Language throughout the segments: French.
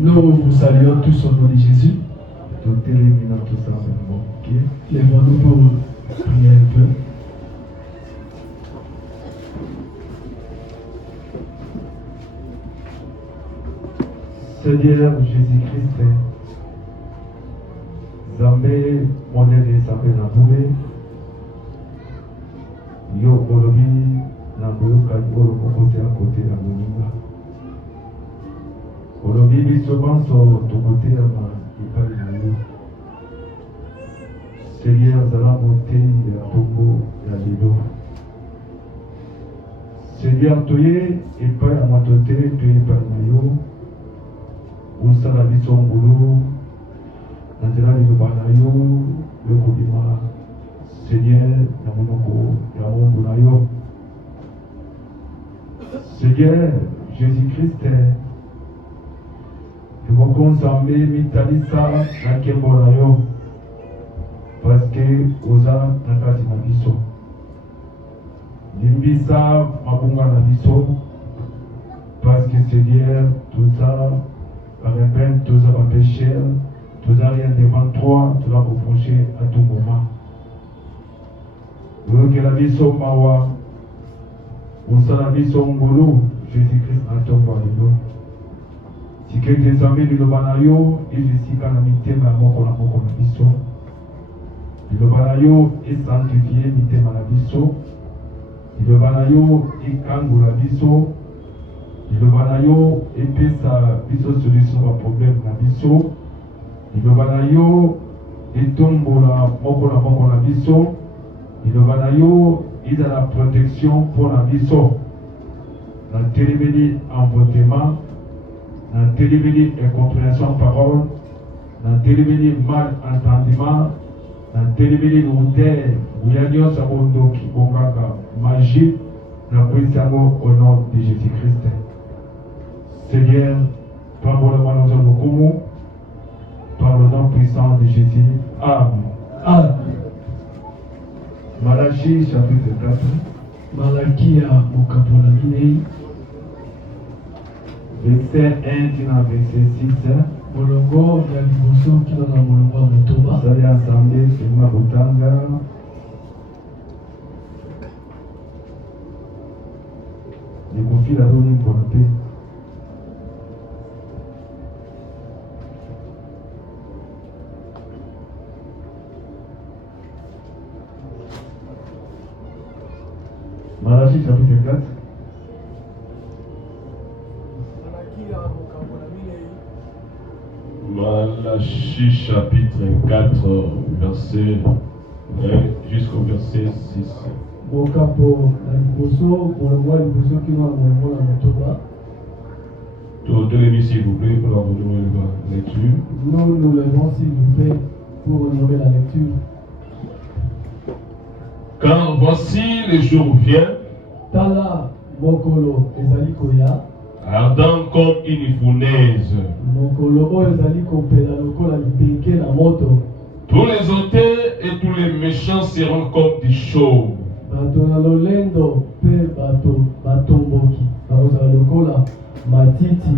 Nous vous saluons tous au nom de Jésus. Lèvons-nous pour prier un peu. Seigneur Jésus-Christ, Zambé, modèle de Zambé Naboulé, Yo Olobi, Naboulou Kadibolo, côté à côté à Moninga. Olobi, Bissobanso, tout côté à ma Ipali. Seigneur, Zala Monté, à Togo, à Lido. Seigneur, Toye, et pas à Matoté, Toye par Mayo. Usala biso ngulu nazela lilobana yo lokobima Seigneur na monoko ya mungu na yo. Seigneur Jésus-Christ liboko nzambe mitalisa na nkembo na yo parce que oza na kati na biso limbisa mabunga na biso parce que Seigneur toza repente tous nos péchés, tous rien devant toi, tu l'as reproché à tout moment. Nous que la vie soit mawa, ou ça la vie soit ngolo, Jésus-Christ a ton validon. Si quelqu'un des amis du Lobanayo, et je suis quand mêmeité ma mort la biso. Le Lobanayo est sanctifié, mité ma biso. Le Lobanayo est kango la biso. Le banayo et sa biso solution au problème na biso. Le banayo et tombo la moko la biso. Le banayo il a la protection pour la biso. La télévélie envoûtement, la télévélie incompréhension parole, la télévélie mal entendement, la télévélie l'odeur, où il y a Dieu sa mondo qui bonganga magie, la puissance au nom de Jésus-Christ. Seigneur, parle-moi dans un mot, par le nom puissant de Jésus. Amen. Amen. Malachi chapitre 4. Malaki ya Mokapola Minei. Verset 1 à verset 6. Molongo ya liboso kino na molongo ya motoba. Sali ensemble, c'est ma botanga. Les conflits la donne pour la paix. Malachi chapitre 4. Malachi chapitre 4, verset 1 jusqu'au verset 6. Mokapo na liboso, molongo ya liboso kino na molongo na motoba. Tenez s'il vous plaît pour honorer la lecture. Nous levons s'il vous plaît pour honorer la lecture. Car voici le jour vient, Tala mokolo ezali koya, ardent comme une fournaise. mokolo oyo ezali kopela lokola libenge na moto. Tous les auteurs et tous les méchants seront comme des chauves. Bato na lolendo pe bato batomboki bakozala lokola matiti.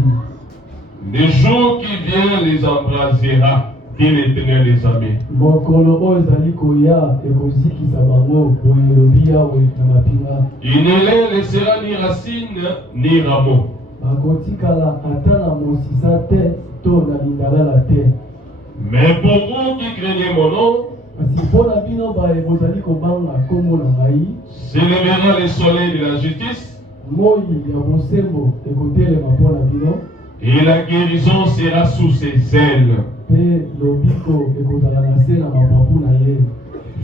Le jour qui vient les embrasera, dit l'Éternel des armées. Mokolo oyo ezali koya ekozikisa bango boye elobi Yawe na mapinga. Il ne les laissera ni racine ni rameau. Bakotikala ata na mosisa te to na lindalala te. Mais pour vous qui craignez mon nom, kasi mpona bino baye bozali kobanga kombo na ngai, s'élèvera le soleil de la justice, moi ya bosembo ekotelema mpona bino, et la guérison sera sous ses ailes. pe lobiko ekozala na se na mapapu na ye.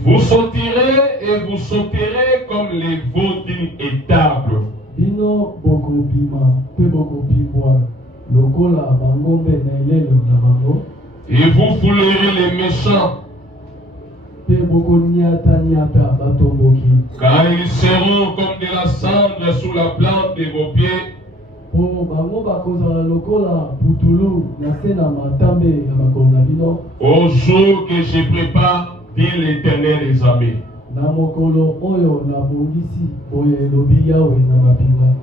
Vous sauterez et vous sauterez comme les veaux d'une étable. Bino bokobima pe bokobimwa lokola bangombe na elelo na bango, Et vous foulerez les méchants, pe bokoniata batomboki. car ils seront comme de la cendre sous la plante de vos pieds. Po bango bakozala lokola putulu na se na matambe ya makolo na bino, Au jour que je prépare, dit l'Éternel des armées. na mokolo oyo nabongisi boye elobi Yawe na mapinga.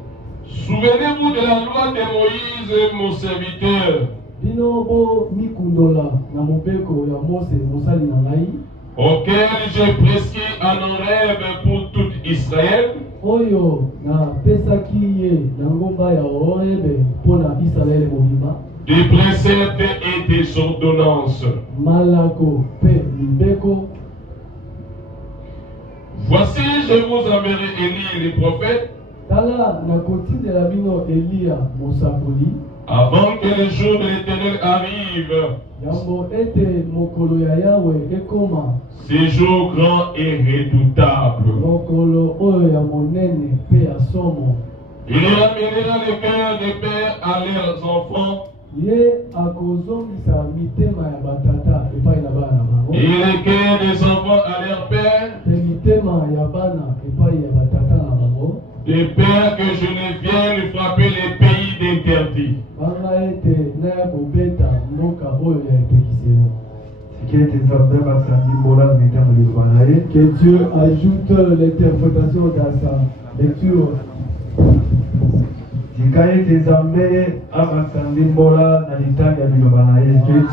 Souvenez-vous de la loi de Moïse, mon serviteur, bino bo mikundola na mobeko ya Mose mosali na ngai auquel j'ai prescrit en rêve pour tout Israël, oyo na pesaki ye na ngomba ya Horebe mpona Israele mobimba des préceptes et des ordonnances. malako pe mibeko. Voici, je vous enverrai Élie le prophète, Tala na kotindela bino Eliya mosakoli avant que le jour de l'Éternel arrive, yambo ete mokolo ya Yawe ekoma ce jour grand et redoutable. mokolo oyo ya monene pe ya somo. Il ramènera le cœur des pères à leurs enfants Ye akozongisa mitema ya batata epai na bana bango et le cœur des enfants à leurs pères, pe mitema ya bana epai ya batata na bango, de peur que je ne vienne frapper les pays d'interdit. banga ete naya kobeta mboka oyo ya etekiselo. Que Dieu ajoute l'interprétation dans sa lecture. Que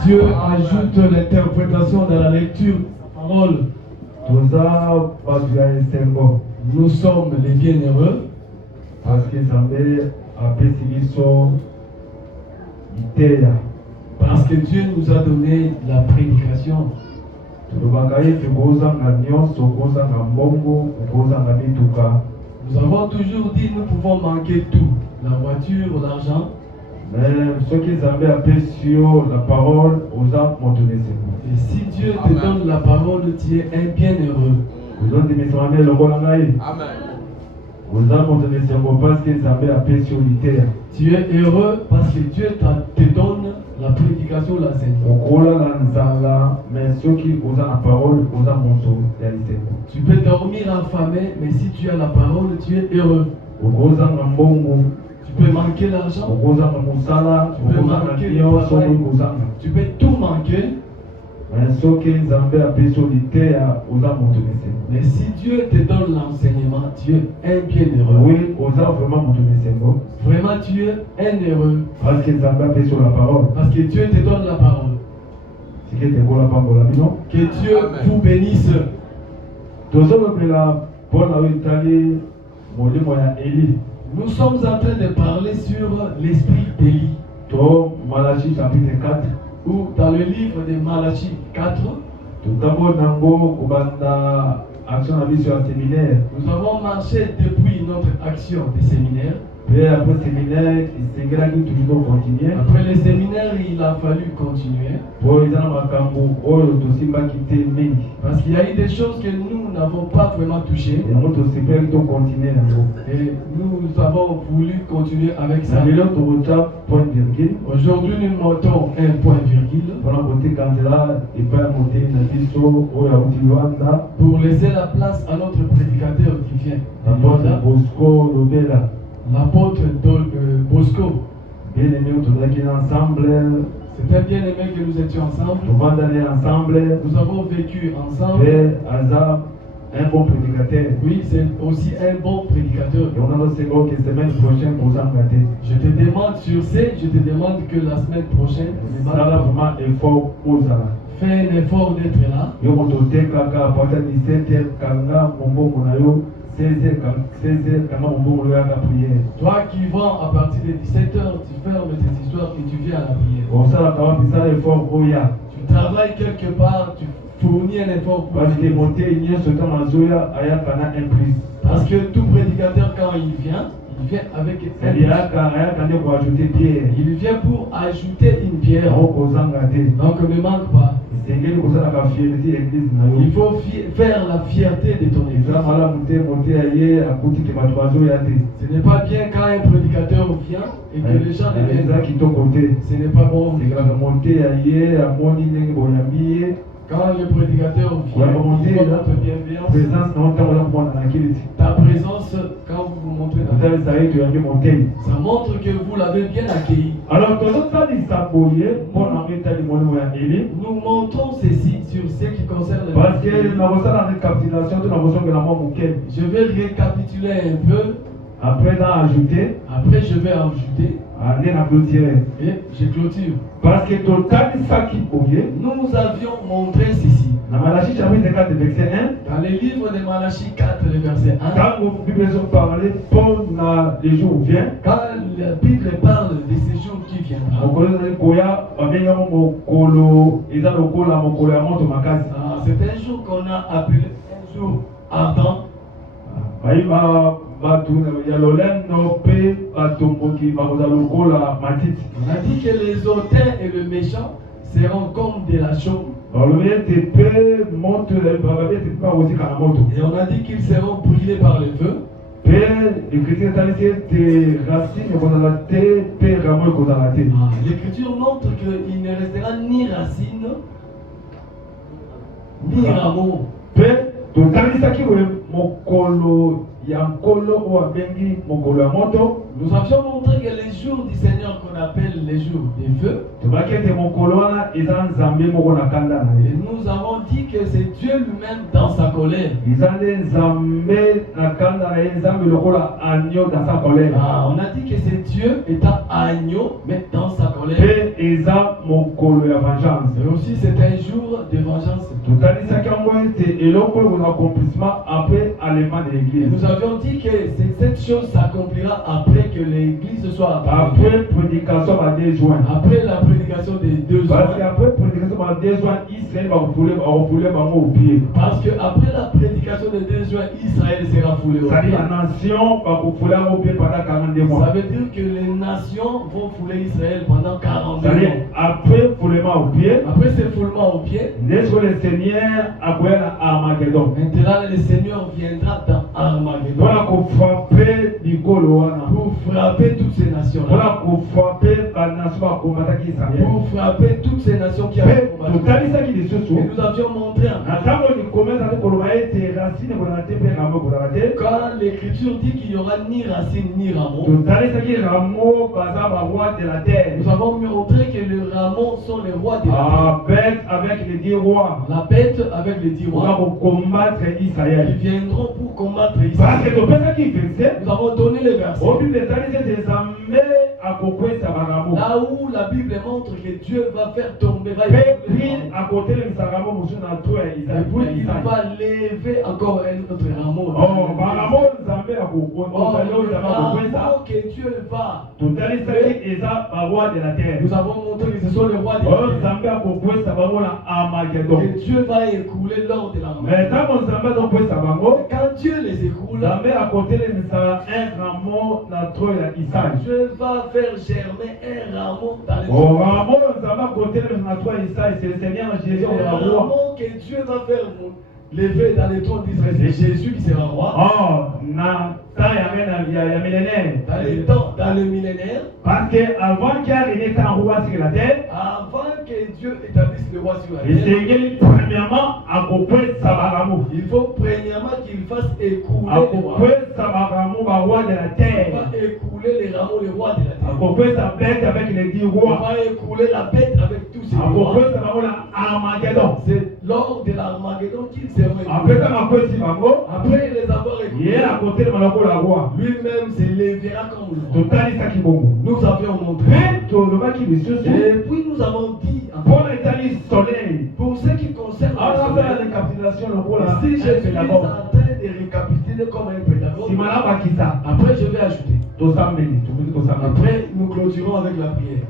Dieu ajoute l'interprétation dans la lecture de sa parole. Nous sommes les bienheureux parce que parce que Dieu nous a donné la prédication. Nous avons toujours dit nous pouvons manquer tout, la voiture, l'argent. Mais ceux qui avaient appelé sur la parole, aux âmes ont donné ses mots. Et si Dieu te donne la parole, tu es un bienheureux. Vous ont dit, mais Amen. Aux âmes ont donné ses mots parce qu'ils avaient appelé sur l'iterre. Tu es heureux parce que Dieu te donne la prédication, l'enseignement. Mais ceux qui ont la parole, aux âmes ont réalisé. Tu peux dormir affamé, mais si tu as la parole, tu es heureux. Tu peux manquer l'argent, tu peux tout manquer. Mais si Dieu te donne l'enseignement, tu es un bienheureux. Oui, vraiment, tu es un heureux. Parce que Dieu te donne la parole. Que Dieu vous bénisse. Nous sommes en train de parler sur l'esprit d'Élie. Malachie chapitre 4. Ou dans le livre de Malachie 4. Nous avons marché depuis notre action de séminaire. Après le séminaire, il a fallu continuer. Parce qu'il y a eu des choses que nous n'avons pas vraiment touchées. Et nous avons voulu continuer avec ça. Aujourd'hui, nous montons un point virgule. Pour laisser la place à notre prédicateur qui vient. L'apôtre Bosco. Bien-aimé, c'est un bien-aimé que nous étions ensemble. Nous avons vécu ensemble. Un bon prédicateur. Oui, c'est aussi un bon prédicateur. Et on a notre Seigneur que la semaine prochaine pour s'engager. Je te demande sur ce, je te demande que la semaine prochaine, vraiment effort pour ça. Fais un effort d'être là. Yo on te kaka à partir de 17h kanga mombo monayo 16h kanga mombo monayo à prière. Toi qui vas à partir de 17h, tu fermes tes histoires et tu viens à la prière. On ça va faire un effort pour ya. Tu travailles quelque part, tu fournis un effort pour parce que monter il y a ce temps en zoya aya kana un prix. Parce que tout prédicateur quand il vient avec un il vient pour ajouter une pierre. Donc ne manque pas. Il faut faire la fierté de ton église. Ce n'est pas bien quand un prédicateur vient et que les gens viennent. Ce n'est pas bon. Quand le prédicateur vient, il faut notre bienveillance. Ta présence, quand vous vous montrez ça montre que vous l'avez bien accueilli. Alors, nous montrons ceci sur ce qui concerne parce que je vais récapituler un peu Après d'en ajouter, après je vais ajouter, allez la clôturer. et je clôture. Parce que total ça qui pouvait. Nous avions montré ceci. Dans Malachie chapitre 4 verset 1. Dans le livre de Malachie 4, le verset 1. Quand vous Bible parler pour les jours viennent. Quand la Bible parle de ces jours qui viendront. C'est un jour qu'on a appelé un jour ardent. On a dit que les hautains et le méchant seront comme de la chaume. Et on a dit qu'ils seront brûlés par le feu. L'écriture montre qu'il ne restera ni racine ni rameau. Nous avions montré que les jours du Seigneur qu'on appelle les jours des feux, et nous avons dit que c'est Dieu lui-même dans sa colère. On a dit que c'est Dieu étant agneau, mais dans sa colère. Et aussi c'est un jour de vengeance. Nous avions dit que cette chose s'accomplira après que l'église soit après prédication à 2 juin. Après la prédication des 2 juin. Parce qu'après prédication à 2 juin, Israël va foulé au pied. Parce que après la prédication des 2 juin, Israël sera foulé au pied. Ça veut dire que la nation va fouler au pied pendant 42 mois. Ça veut dire que les nations vont fouler Israël pendant 42 mois. Après foulement au pied. Après ce foulement au pied. Laisse le Seigneur accueillir Armageddon. Maintenant le Seigneur viendra dans Armageddon. Voilà qu'on frapper Nicoloana. Pour frapper toutes ces nations. Voilà qu'on frapper la nation à combattre qui s'appelle. Pour frapper toutes ces nations qui avaient combattu. Et nous avions montré quand l'écriture dit qu'il n'y aura ni racine ni rameau. Nous avons montré que les rameaux sont les rois de la terre. Avec les 10 rois. La bête avec les 10 rois. Pour combattre Israël. Ils viendront pour combattre Israël. Nous avons donné les versets. Là où la Bible montre que Dieu va faire tomber. Et puis il va lever encore un autre rameau. Que Dieu va. Nous avons montré que ce sont les rois de la terre. Que Dieu va écouler lors de l'armée. Quand Dieu les écoule, Dieu va faire germer un rameau dans les rameau que Dieu va faire lever dans les trônes d'Israël. C'est Jésus qui sera roi. Dans le millénaire. Parce qu'avant qu'il y ait un roi sur la terre, avant que Dieu établisse le roi sur la terre, il faut premièrement qu'il fasse écouler les rois de la terre. Il va écouler les rameaux, les rois de la terre. Il va écouler la bête avec tous ses rois. C'est lors de l'Armageddon qu'il seront écoulés. Après les avoir écoulés, lui-même se lèvera comme le roi. Nous avions montré. Et puis nous avons dit pour ce qui concerne le soleil, si je suis en train de récapituler comme un pédagogue, après je vais ajouter. Après nous clôturons avec la prière.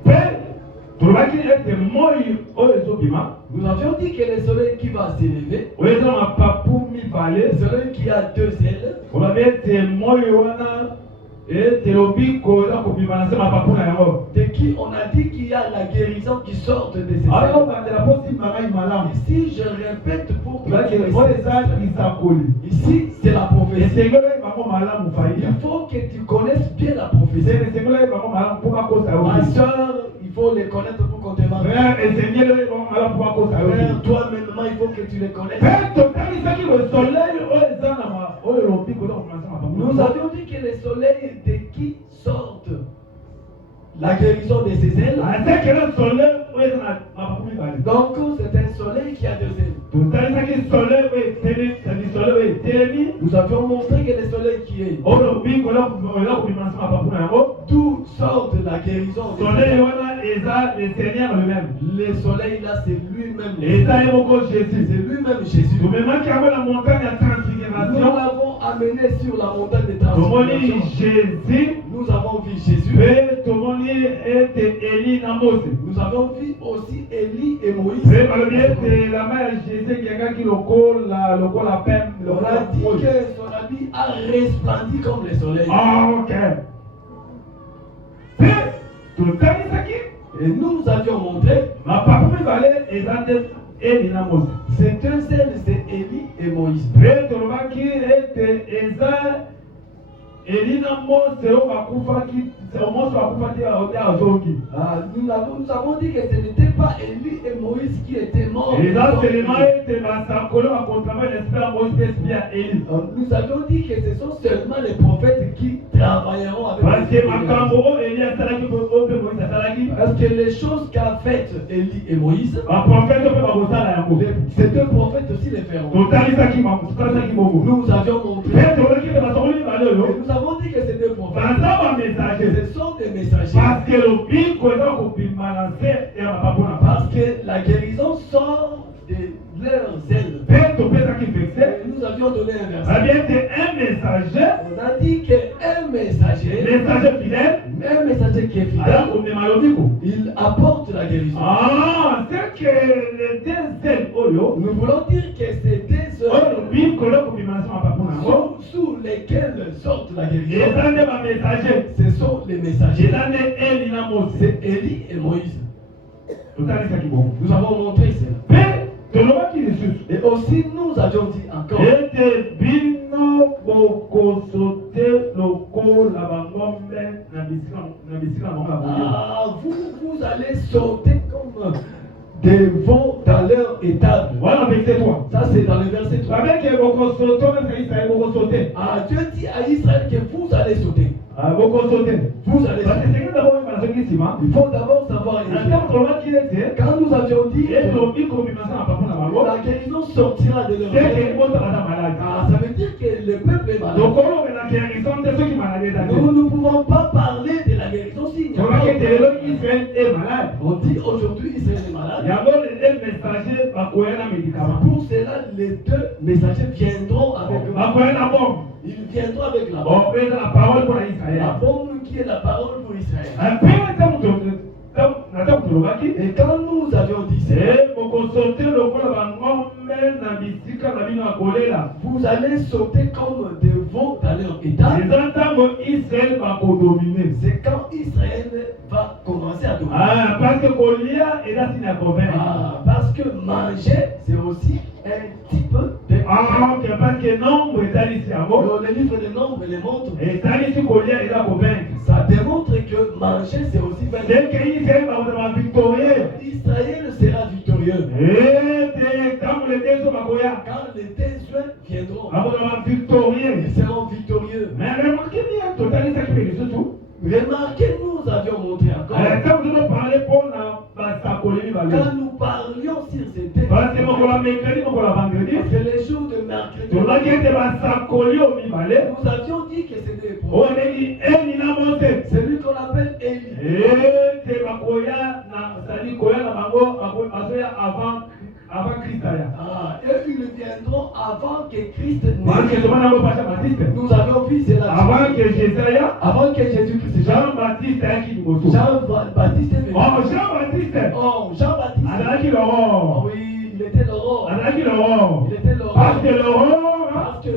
Nous avions dit que le soleil qui va s'élever, le soleil qui a 2 ailes, de qui on a dit qu'il y a la guérison qui sort de ses ailes. Ici je répète pour que ici c'est la prophétie. Il faut que tu connaisses bien la prophétie. Ma soeur, il faut les connaître pour qu'on te marque. Frère, toi-même, il faut que tu les connaisses. Nous avions dit que le soleil de qui sortent la guérison de ses ailes. Donc c'est un soleil qui a 2 ailes. Nous avions montré que le soleil qui est d'où sort de la guérison. Le soleil là, c'est lui-même. C'est lui-même Jésus. Nous l'avons amené sur la montagne de transfiguration. Nous avons vu Jésus. Nous avons vu aussi Élie et Moïse. On a dit que son habit a resplendi comme le soleil. Et nous avions montré c'est un seul, c'est Élie et Moïse. Nous avons dit que ce n'était pas Élie et Moïse qui étaient morts. Nous avions dit que ce sont seulement les prophètes qui travailleront avec parce que les choses qu'a faites Élie et Moïse, ces deux prophètes aussi les feront. Nous avions montré. Et nous avons dit que ces deux prophètes, ce sont des messagers. Parce que la guérison sort de leurs ailes. Nous avions donné un verset. On a dit qu'un messager, un messager qui est fidèle, il apporte la guérison. C'est que les deux ailes, nous voulons dire que ces deux sous lesquels sortent la guérison, ce sont les messagers. C'est Élie et Moïse. Nous avons montré cela. Et aussi nous avions dit encore vous allez sauter comme des veaux dans leur étable. Voilà, verset 3. Ça c'est dans le verset 3. Dieu dit à Israël que vous allez sauter. Vous allez sauter. Il faut d'abord savoir quand nous avions dit la guérison sortira de leur vie. Ça veut dire que le peuple est malade. Nous ne pouvons pas parler de la guérison si on dit aujourd'hui Israël est malade. Pour cela, les deux messagers viendront avec ils viendront avec la bombe. La bombe qui est la parole pour Israël. Et quand nous avions dit ça, vous allez sauter comme des veaux dans leur état. C'est quand Israël va commencer à dominer. Parce que manger, c'est aussi un type de... Le livre de Nombres les montre. Ça démontre que manger, c'est aussi Israël sera victorieux. Quand les témoins viendront, ils seront victorieux. Mais remarquez bien, remarquez, nous avions montré encore. Quand nous parlions sur ces thèmes, parce que les jours de mercredi, nous avions dit que c'était des prophètes. C'est lui qu'on appelle Élie. Avant Christ. Et ils viendront avant que Christ naisse. Nous avions vu cela. Avant que Jésus-Christ. Jean-Baptiste est venu. Jean-Baptiste. Oui, il était l'aurore. Il était l'aurore. Parce que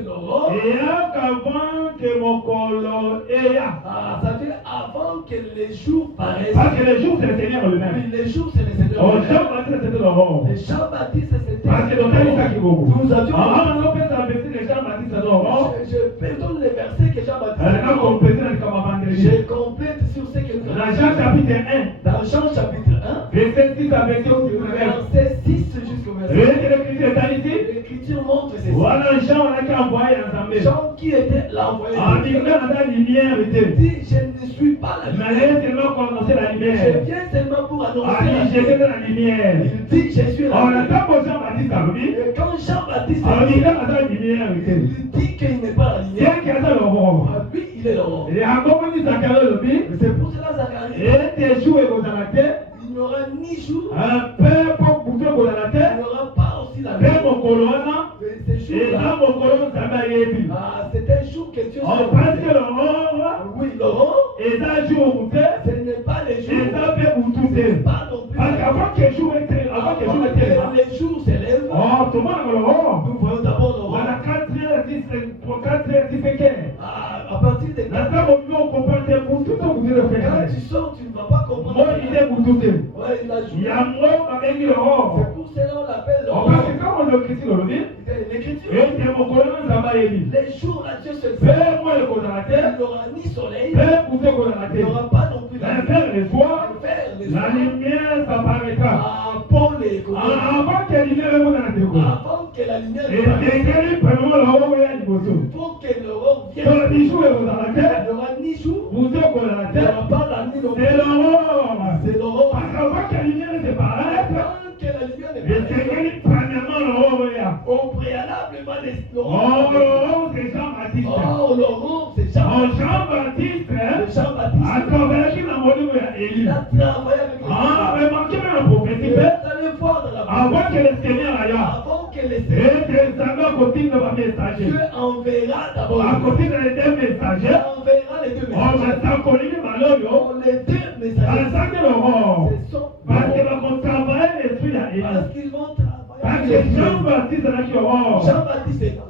l'aurore. Et avant que mon colon ça veut dire avant que les jours paraissent. Parce que les jours c'est le Seigneur lui-même. Oui, les jours c'est le Seigneur. Jean-Baptiste c'était l'aurore. Et Jean-Baptiste c'était. Parce que dans tel cas qui vous. Nous avions. Jean-Baptiste l'aurore. Je donne les versets que Jean-Baptiste. Je complète sur ce que nous avons. Dans Jean chapitre 1. Dans Jean chapitre 1. Verset 6 avec verset 6 jusqu'au verset. L'écriture montre ceci. Voilà Jean qui était l'envoyé dit, je ne suis pas la lumière. Je viens seulement pour annoncer la lumière. Il dit, je suis la lumière. Et quand Jean-Baptiste il dit qu'il n'est pas la lumière, lui, il est l'aurore. C'est pour cela Zacharie, il n'y aura ni jour, il n'y aura pas aussi la nuit. C'est un jour que Dieu s'est oui, l'aurore, ce n'est pas les jours, ce n'est pas non plus les jours s'élèvent. Nous voyons d'abord l'aurore. À partir de quand tu sors, tu ne vas pas comprendre. Ouais, il a joué. C'est pour cela qu'on l'appelle l'aurore. L'écriture, les jours là, Dieu se fait. Il n'y aura ni soleil, il n'y aura pas non plus la lumière s'apparaîtra. Avant que la lumière il faut que l'aurore vienne. Il n'y aura ni jour, il n'y aura pas la nuit non plus. C'est l'aurore. Parce qu'avant que la lumière ne s'apparaisse, au préalablement l'aurore, c'est Jean-Baptiste. L'aurore, c'est Jean-Baptiste. Jean-Baptiste, il a travaillé avec les avant que le Seigneur Dieu enverra d'abord Dieu enverra les deux messagers. Les deux messagers parce qu'ils vont travailler avec Jean-Baptiste est là.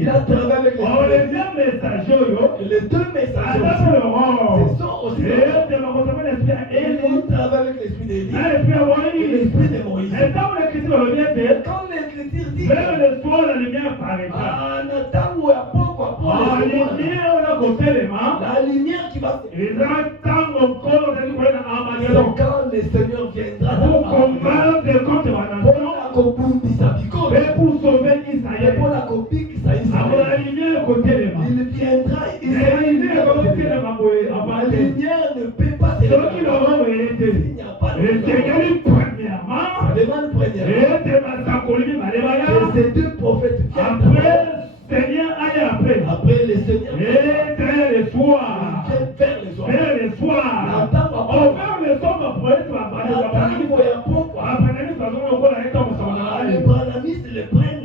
Il a travaillé avec les deux messagers. Ce sont aussi ils vont travailler avec l'esprit d'Élie et l'esprit de Moïse. Quand l'écriture dit la lumière qui va quand le Seigneur viendra pour sauver Israël, pour la copie Israël. Il viendra, la lumière ne peut pas se lever. Il n'y a pas de ces deux prophètes viennent après les seigneurs viennent vers les soirs. Les brananistes le prennent.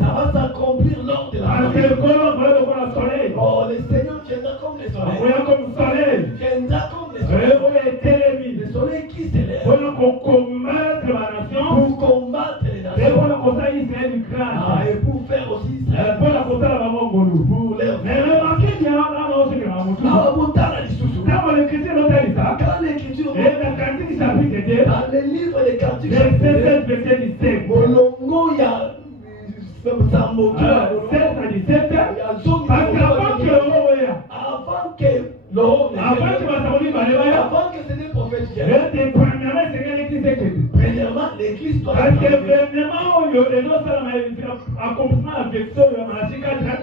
Ça va s'accomplir lors de la le Seigneur viendra comme le soleil. Il viendra comme le soleil. Le soleil qui s'élève pour combattre les nations et pour faire aussi Israël. Pour leur quand l'écriture dans les livres des cantiques Molongo il y a avant que ce n'est prophète vienne. Premièrement, l'église doit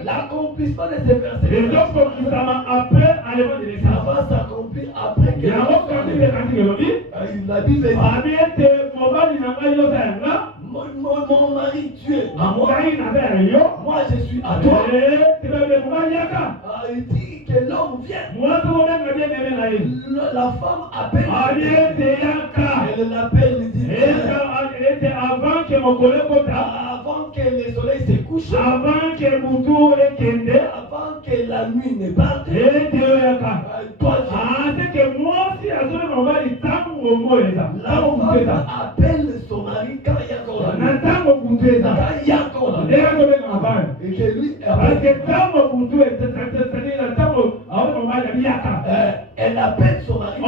l'accomplissement de ces versets. Ça va s'accomplir après que la Bible dit mon mari tu es à moi je suis à toi. Il dit que l'homme vient. La femme appelle. Elle l'appelle, elle dit avant que le soleil se couche, avant que la nuit ne parte, toi la femme appelle son mari quand il y a encore la nuit. Et que lui elle appelle son mari.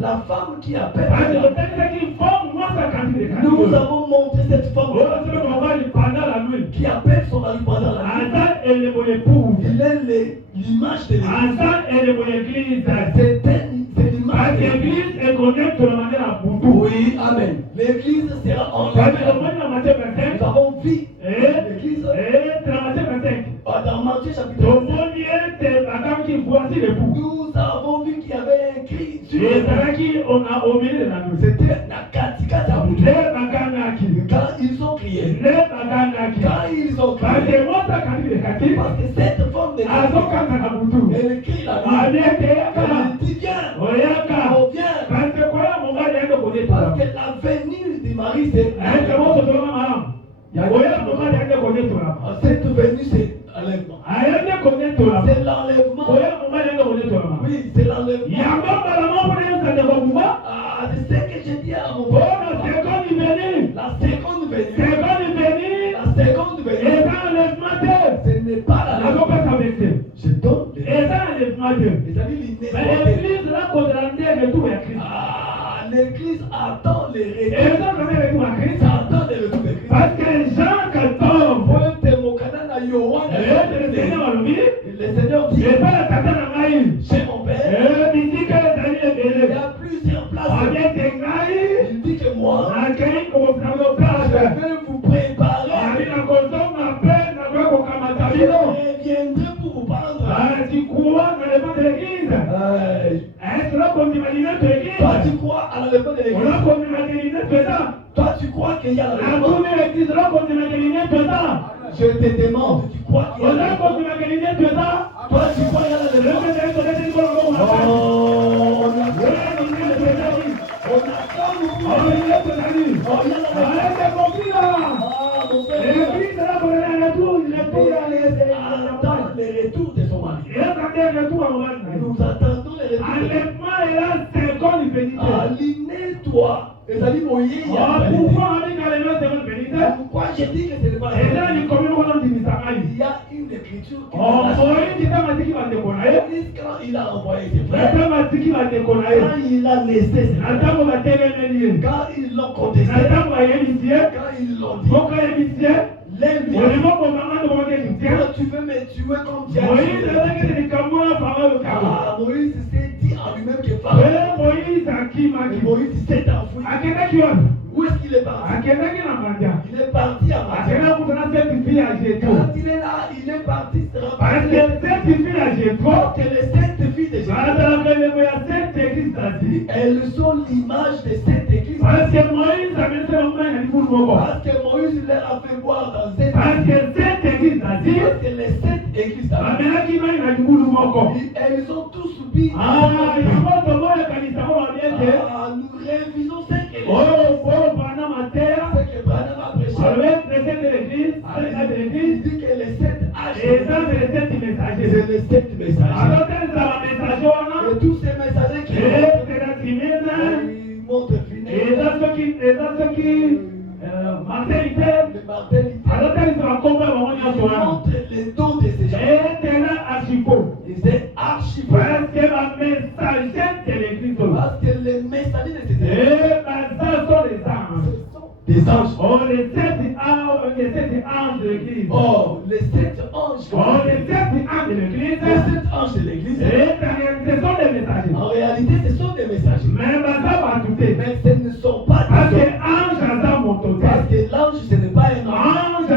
La femme qui appelle. Nous avons montré cette femme qui appelle son mari pendant la nuit. Il est l'image de l'église. C'est l'image de l'église. Oui, amen. L'église sera enlevée. Nous avons vu l'église. Dans Matthieu chapitre 5, nous avons vu qu'il y avait un cri sur c'était la katikata. Quand ils ont crié, parce que cette forme de elle crie la nuit, elle dit viens, reviens, parce que la venue du mari c'est cette venue c'est l'enlèvement. C'est l'enlèvement. Oui, c'est l'enlèvement. C'est ce que je dis à mon frère. La seconde venue. Ce n'est pas l'enlèvement. Je donne l'église attend les retours. Ça attend les retours de Christ. Parce que Jean 14, le Seigneur dit chez mon père, il y a plusieurs places. Il dit que moi, je vais vous préparer. Je reviendrai pour vous prendre. Toi, tu crois à l'enlèvement de l'église. Toi, tu crois qu'il y a l'enlèvement. Je te demande, tu crois qu'il y a l'enlèvement. Toi, tu crois qu'il y a l'enlèvement. Attends les retours de son mari. Nous attendons les retours. Aligne-toi. Les amis voyez, pourquoi j'ai dit que ce n'est pas la il y a une écriture qui quand il a envoyé ses frères, quand il a laissé ses frères, quand ils l'ont contesté, quand ils l'ont dit, quand tu veux me tuer comme Dieu. Moïse s'est dit en lui-même que Moïse s'est enfoui. Où est-ce qu'il est parti? Il est parti à Madia. Quand il est là, il est parti se rappeler. Parce que les 7 filles de Jésus, elles sont l'image de cette église. Parce que Moïse leur a fait voir dans cette église. Parce que les 7 églises, elles ont tous subi. Nous révisons ce que Branham a prêché. Il dit que les 7 âges, c'est les 7 messagers. Et tous ces messagers qui montrent montrent les dons de ces gens. Et c'est archivé. Parce que les messagers de ces des anges. Les 7 anges de l'église. Les 7 anges. Les 7 anges de l'église. Les 7 anges de l'église. Ce sont des messagers. En réalité, ce sont des messagers. Mais ce ne sont pas des parce que anges. Parce que l'ange, ce n'est pas un ange.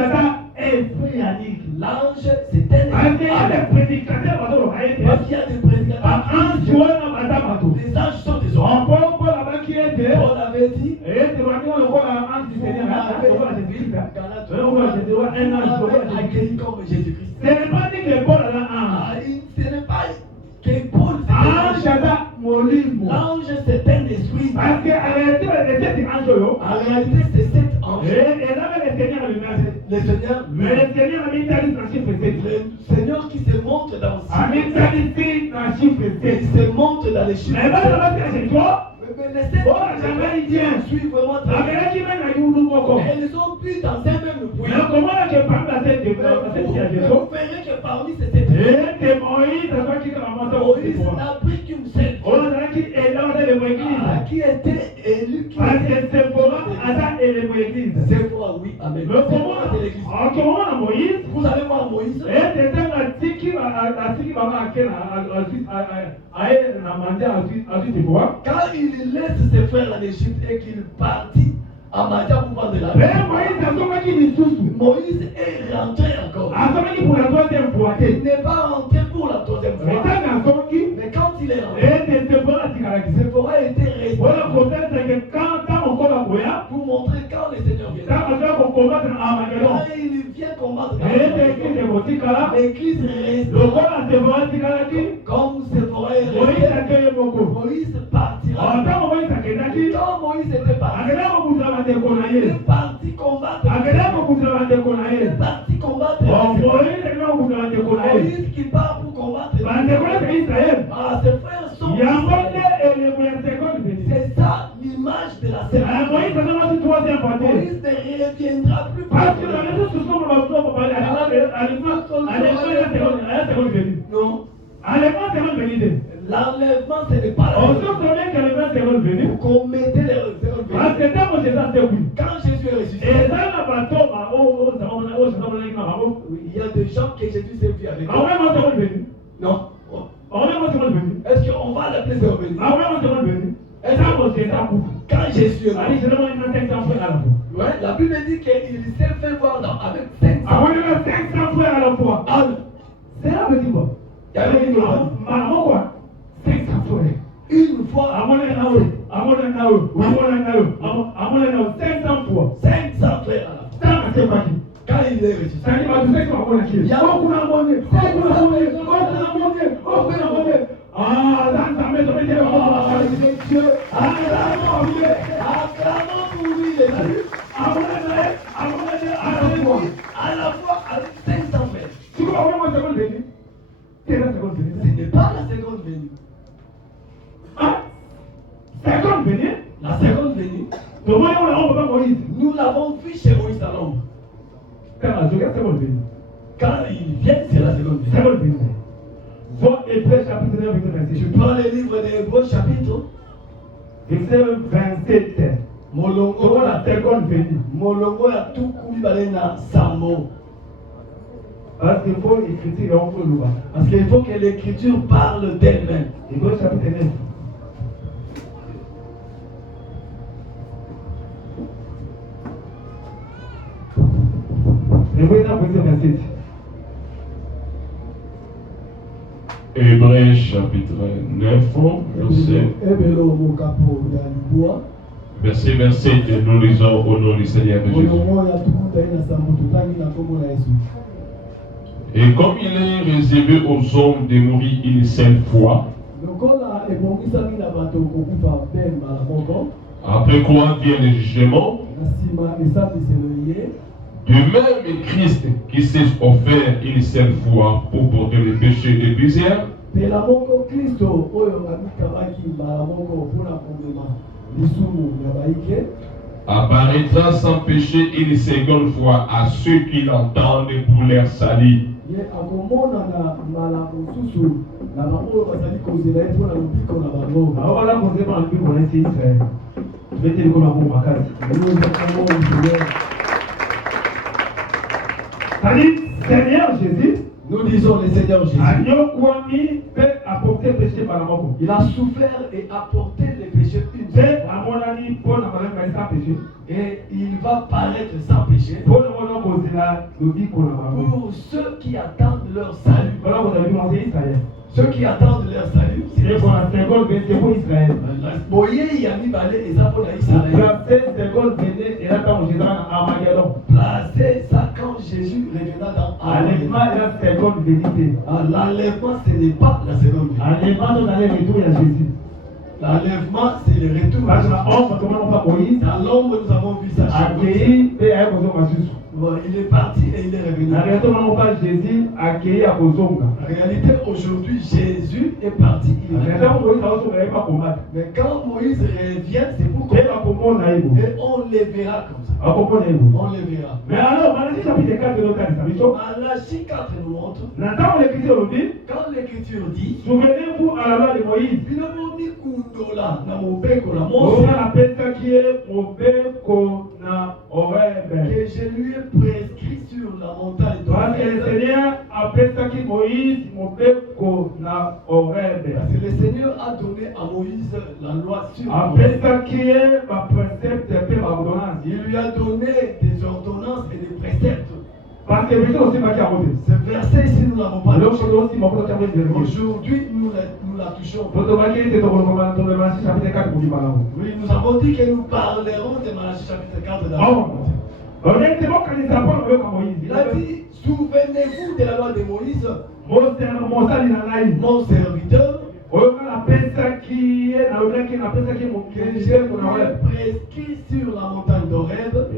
L'ange, c'est un parce qu'il y a des prédicateurs. Parce qu'il y a des prédicateurs. Les anges sont des hommes. Paul avait dit. Accueilli comme Jésus-Christ. Ce n'est pas dit que Paul a un ce n'est pas que Paul l'ange c'est un esprit. Parce qu'en réalité, c'est cet ange. Le Seigneur qui se montre dans il se montre dans les chiffres. Mais les 7 suivent vraiment très bien. Elles ont pu dans un même bruit. Vous verrez que parmi ces 7 Moïse n'a pris qu'une seule qui était élu. C'est quoi, oui, amen. Vous allez voir Moïse. Quand il laisse ses frères en Égypte et qu'il partit à Madia pour vendre de la terre, Moïse est rentré encore. Il n'est pas rentré pour la troisième fois. Mais quand il est rentré, Séphora était resté pour montrer quand le Seigneur vient. Quand il vient combattre, l'église reste. Comme Séphora est resté, Moïse partira. Quand Moïse était parti, il est parti combattre. Il est parti combattre. Moïse qui part pour combattre. Ah, ses frères sont. C'est ça l'image de la seconde. Moïse ne reviendra plus. Non. L'enlèvement, ce n'est pas vous commettez les quand Jésus est ressuscité, il y a des gens que Jésus s'est vu avec eux. Non. Est-ce qu'on va l'appeler c'est revenu? Quand Jésus est mort, ouais, la Bible dit qu'il s'est fait voir avec 500 frères à la fois. C'est là que tu vois. Il y avait une fois, 500 frères. Une fois, 500 frères à la fois. Quand il est ressuscité, il y a beaucoup d'abonnés. Acclamons pour lui les saluts. À la fois avec 500 frères. Ce n'est pas la seconde venue. La seconde venue. Nous l'avons vu chez Moïse à l'ombre. Quand il vient, c'est la seconde venue. Tu prends le livre des Hébreux chapitre verset 27. Molongo la seconde venue. Molongo ya tuku balena samo. Parce qu'il faut écrire en Koluba. Parce qu'il faut que l'écriture parle d'elle-même. Hébreux chapitre 9. Hébreux chapitre 27. Hébreux chapitre 9, verset 27, nous lisons au nom du Seigneur Jésus. Et comme il est réservé aux hommes de mourir une seule fois, après quoi vient le jugement, de même Christ qui s'est offert une seule fois pour porter les péchés de plusieurs, apparaîtra sans péché une seconde fois à ceux qui l'entendent pour leur salut. Seigneur Jésus, nous disons le Seigneur Jésus. Il a souffert et apporté les péchés une seule fois. Et il va paraître sans péché pour ceux qui attendent leur salut. Ceux qui attendent leur salut, c'est pour la seconde venue pour Israël. Placez ça quand Jésus reviendra dans Armageddon. L'enlèvement, ce n'est pas la seconde venue. L'enlèvement, c'est le retour. Dans l'ombre, nous avons vu ça. Bon, il est parti et il est revenu. En réalité, aujourd'hui, Jésus est parti. Mais quand Moïse revient, c'est pour qu'on et on les verra comme ça. On les verra. Mais alors, Malachie chapitre 4 Malachie 4 nous montre. Quand l'écriture dit, souvenez-vous à la loi de Moïse. Que je lui ai prescrit sur la montagne. Parce que le Seigneur a appelé Moïse. Parce que le Seigneur a donné Moïse la loi sur il lui a donné des ordonnances et des préceptes. Parce que Ce verset ici, nous l'avons pas. Aujourd'hui, nous la touchons. Oui, nous avons dit que nous parlerons de Malachie chapitre 4 Il a dit, souvenez-vous de la loi de Moïse, mon serviteur, que j'ai prescrit sur la montagne d'Horeb, et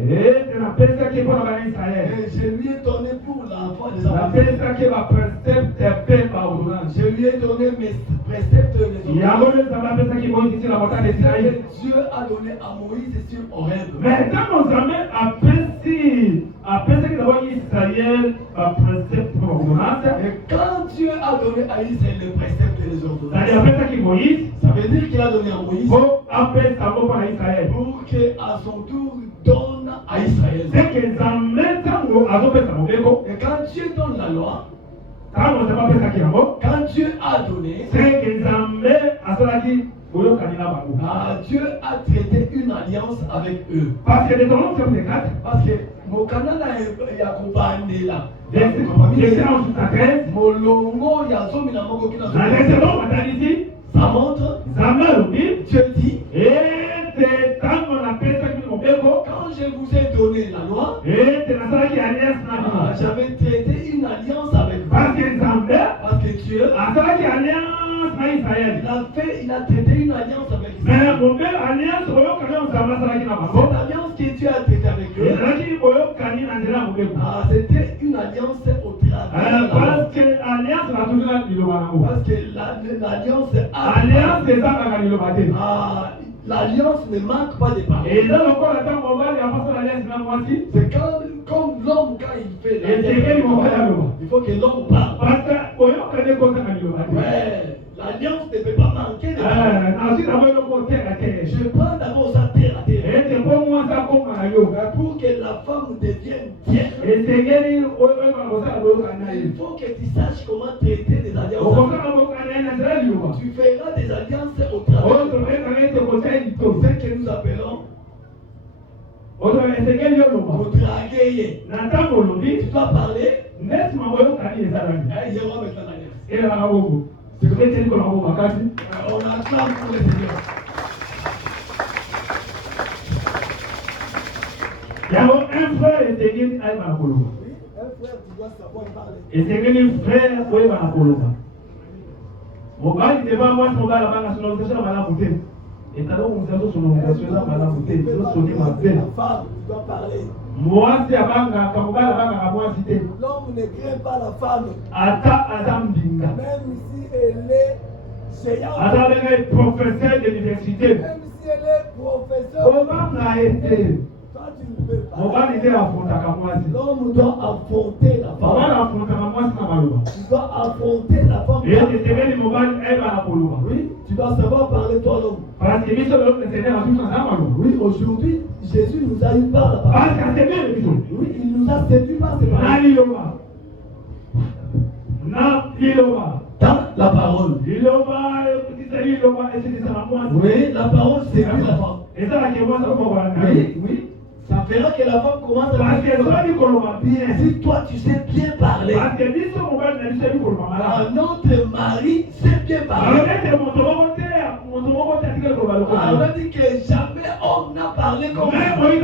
je lui ai donné pour l'enfant des enfants. Je lui ai donné mes préceptes et les Dieu a donné à Moïse sur Horeb. Mais quand nous et quand Dieu a donné à Israël les préceptes et les ordonnances, ça veut dire qu'il a donné à Moïse pour qu'à son tour donne à Israël. Et quand Dieu donne la loi, quand Dieu a donné, Dieu a traité une alliance avec eux. Parce que mon canal est accompagné là. Ça montre, Dieu dit, quand je vous ai donné la loi, j'avais traité une alliance avec vous. Parce que Dieu, il a traité une alliance avec Israël. Cette alliance que Dieu a traitée avec eux, c'était une alliance au travers. Parce que l'alliance ne manque pas de paroles. C'est comme l'homme quand il fait l'alliance, il faut que l'homme parle. Ouais, l'alliance ne peut pas manquer de paroles. Je prends d'abord sa terre à terre. Pour que la femme devienne tienne, il faut que tu saches comment traiter des alliances. Tu feras des alliances au travers. Ce que nous appelons au draguer. Tu dois parler. Il y aura maintenant l'alliance. On acclame pour le Seigneur. Il y a un frère et Seigneur à Manakolo. Un frère qui doit savoir parler. Et Seigneur frère pour Manakolo. Mon gars, il devant moi, son gars là-bas, la sonorisation va la bouter. Et t'as donc une sonorisation là, va la bouter. C'est le sonner ma belle. La femme, tu dois parler. Moi, c'est avant que mon gars là-bas, à moi, cité. L'homme ne craint pas la femme. Adam Binga. Même si elle est géante. Adam est professeur de l'université. Même si elle est professeur. Comment a été? L'homme doit affronter la femme. Tu dois affronter la femme. Oui, tu dois savoir parler toi l'homme. Oui, aujourd'hui, Jésus nous a eu par la parole. Oui, il nous a séduit par ses paroles. Dans la parole. Oui, la parole séduit la femme. Oui, oui. Ça fera que la femme commence à dire si toi tu sais bien parler. Notre mari sait bien parler. On a dit que jamais homme n'a parlé comme même Moïse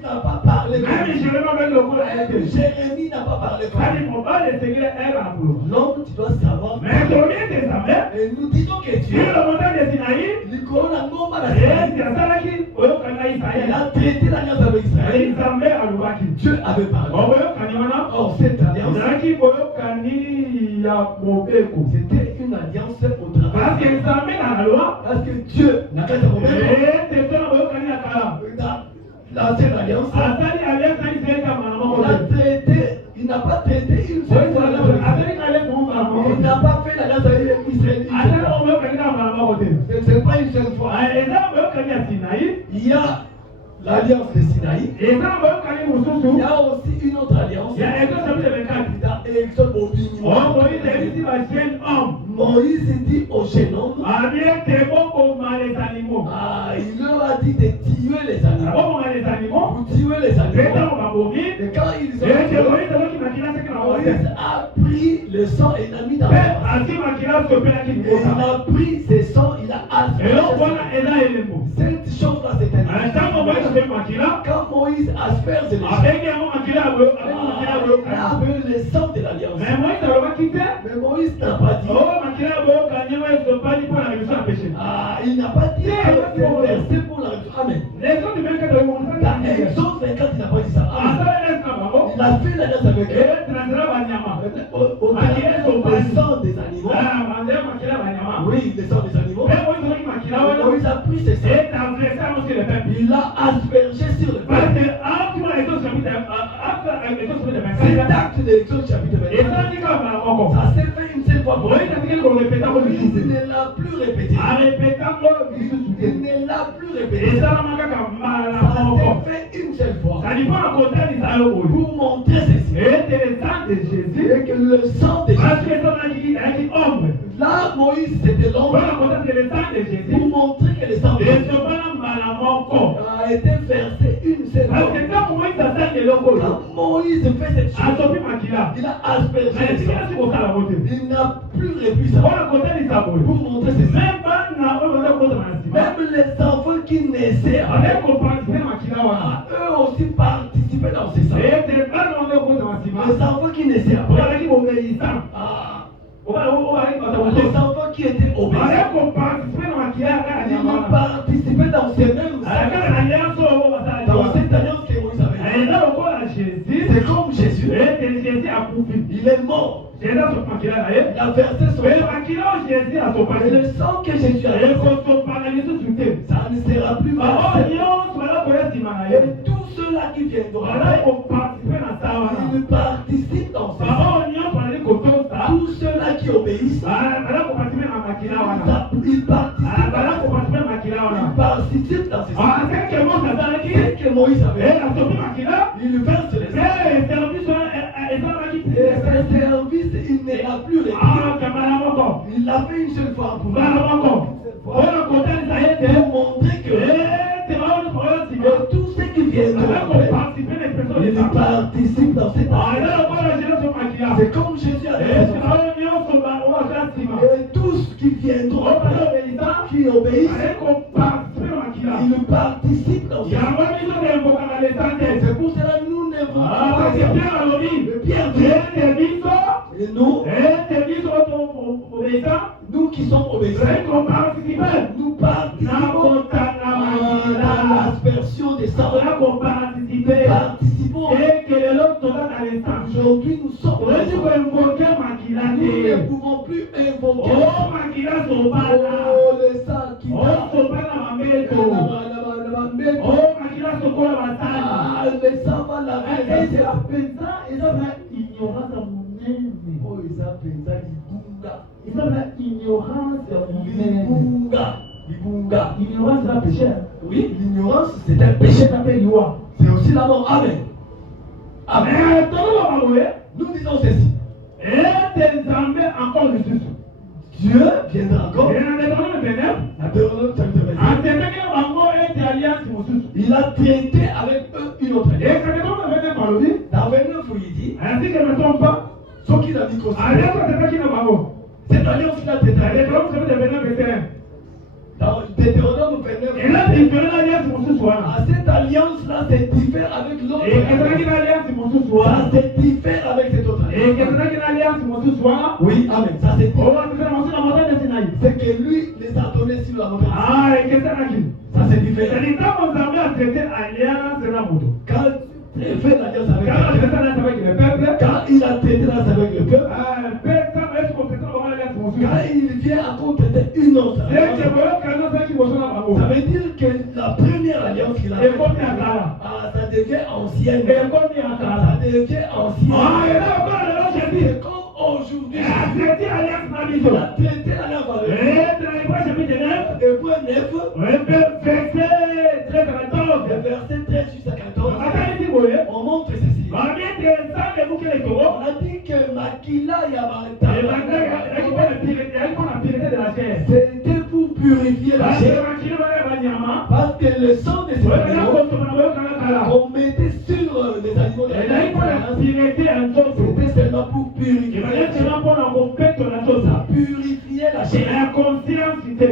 n'a pas parlé comme Jérémie n'a pas parlé comme l'homme, tu dois savoir. Et nous disons que Dieu il a traité l'alliance avec Israël. Dieu avait parlé. Or, cette alliance, c'était une alliance au travail. Parce que Dieu n'a qu'à l'ancienne alliance, il n'a pas traité une seule fois. Il n'a pas fait l'alliance avec Israël. Ce n'est pas une seule fois. Il y a l'alliance de Sinaï. Il y a aussi une autre alliance. Dans Exode Moïse dit au jeune homme, il leur a dit de tuer les animaux. Vous tuez les animaux. Et quand ils ont tué, Moïse a pris le sang et l'a mis dans la main. Il a pris ce sang, il a aspergé. Cette chose-là, c'est un quand Moïse asperge les gens, il a le sang de l'alliance. Mais Moïse n'a pas dit. Il n'a pas dit que c'est versé pour la résurrection. Amen. Dans Exode 24, il n'a pas dit ça. Il a fait l'alliance avec eux. Au sang des animaux. Oui, le sang des animaux. Moïse a pris ce sang. Il l'a aspergé sur le peuple. C'est l'acte de l'Exode chapitre 24. Ça s'est fait une seule fois. Moïse ne l'a plus répété. Il ne l'a plus répété. Ça s'est fait une seule fois. Pour montrer ceci. Et que le sang de Jésus. Là, Moïse, c'était l'homme. Pour montrer que le sang de Jésus a été versé une seule fois. Quand Moïse fait cette chose, il a aspergé le sang. Il n'a plus répété ça. Pour montrer ceci. Même les enfants qui naissaient, eux aussi participaient dans ces sang. Les enfants qui naissaient après, les enfants qui étaient obéissants, ils participaient dans ces mêmes dans cette alliance que Moïse avait. C'est comme Jésus. Il est mort. Il a versé son sang. Et le sang que Jésus a versé, ça ne sera plus versé. Et tous ceux-là qui viendront, ils participent dans ce sang. Tous ceux-là qui obéissent, ils participent dans ce sang. C'est que Moïse avait. Il verse les sangs. Et ce service, il n'est plus répété. Il l'a fait une seule fois pour montrer que tous ceux qui viennent, ils participent dans cette alliance. C'est comme Jésus a dit. Et tous qui viendront, qui obéissent, ils participent dans cette alliance. C'est pour cela que nous n'avons pas Pierre dit. Et nous qui sommes obéissants, nous participons à l'aspersion des sangs. Participons. Aujourd'hui, nous sommes nous ne pouvons plus invoquer le sang qui le sang va laver. L'ignorance, c'est un péché. Oui, l'ignorance, c'est un péché. C'est aussi la mort. Amen. Amen. Nous disons ceci. Dieu viendra encore. Il a traité avec eux une autre alliance. Dans 29, il dit, ce qu'il a dit cette alliance qu'il a traité avec eux. Dans Deutéronome 29, cette alliance-là, c'est différent avec l'autre. Ça, c'est différent avec cette autre alliance. Oui, amen. Ça, c'est différent. C'est que lui les a donnés sur la montagne. Ça, c'est différent. Quand il fait l'alliance avec le peuple, quand il a traité l'alliance avec le peuple, quand il vient à traiter une autre alliance, ça veut dire que la première alliance qu'il a faite, ça devient ancienne. Ça devient ancienne. C'est comme aujourd'hui. Il a traité l'alliance avec le Hébreu 9, verset 13 jusqu'à 14. On montre ceci. On a dit que Makila Yamata, Parce que le sang de ces animaux qu'on mettait sur les animaux de la c'était seulement pour purifier. Ça purifiait la chair.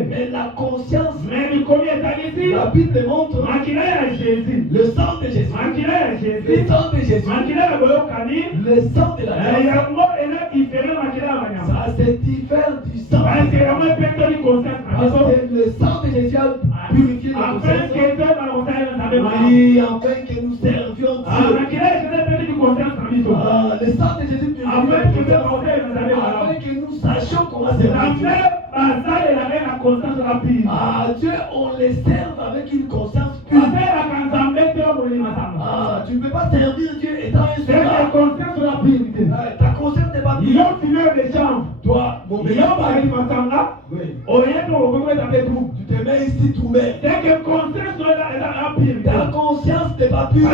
Mais la conscience, la Bible montre le sang de Jésus. Le sang de Jésus. Le sang de la grâce. Ça se diffère du sang. Parce que le sang de Jésus a purifié la conscience. Oui, afin que nous servions Dieu. Le sang de Jésus purifie la conscience. Afin que nous sachions comment servir Dieu. Dieu, on les sert avec une conscience pure. Tu ne peux pas servir Dieu étant un soldat. Ta conscience n'est pas pure. Toi, mon meilleur mari, tu te mets ici tout même. Ta conscience n'est pas pure.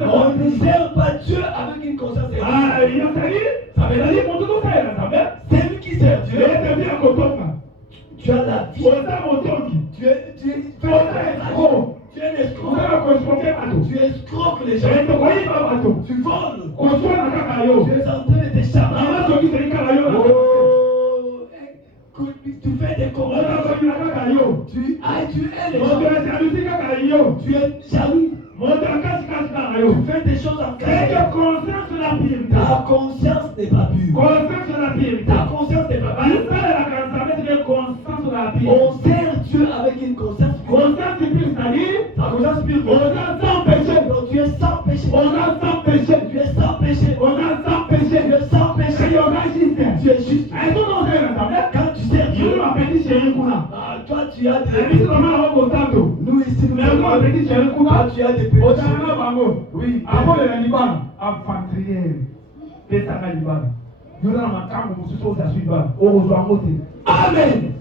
On ne sert pas Dieu avec une conscience pure. C'est lui qui sert Dieu. Tu as la vie. Tu es un escroc. Tu escroques les gens. Tu voles. Tu es en train de t'échapper. Tu fais des combats. Tu es les gens. Tu es jaloux. Tu fais des choses en cachette. Ta conscience n'est pas pure. Ta conscience n'est pas pure. On sert Dieu avec une conscience pure. Ta conscience pure. Donc tu es sans péché. Tu es sans péché. Tu es juste. Quand tu sers Dieu, toi tu as des péchés. Nous ici nous avons toi tu as des péchés. Oui. Amen.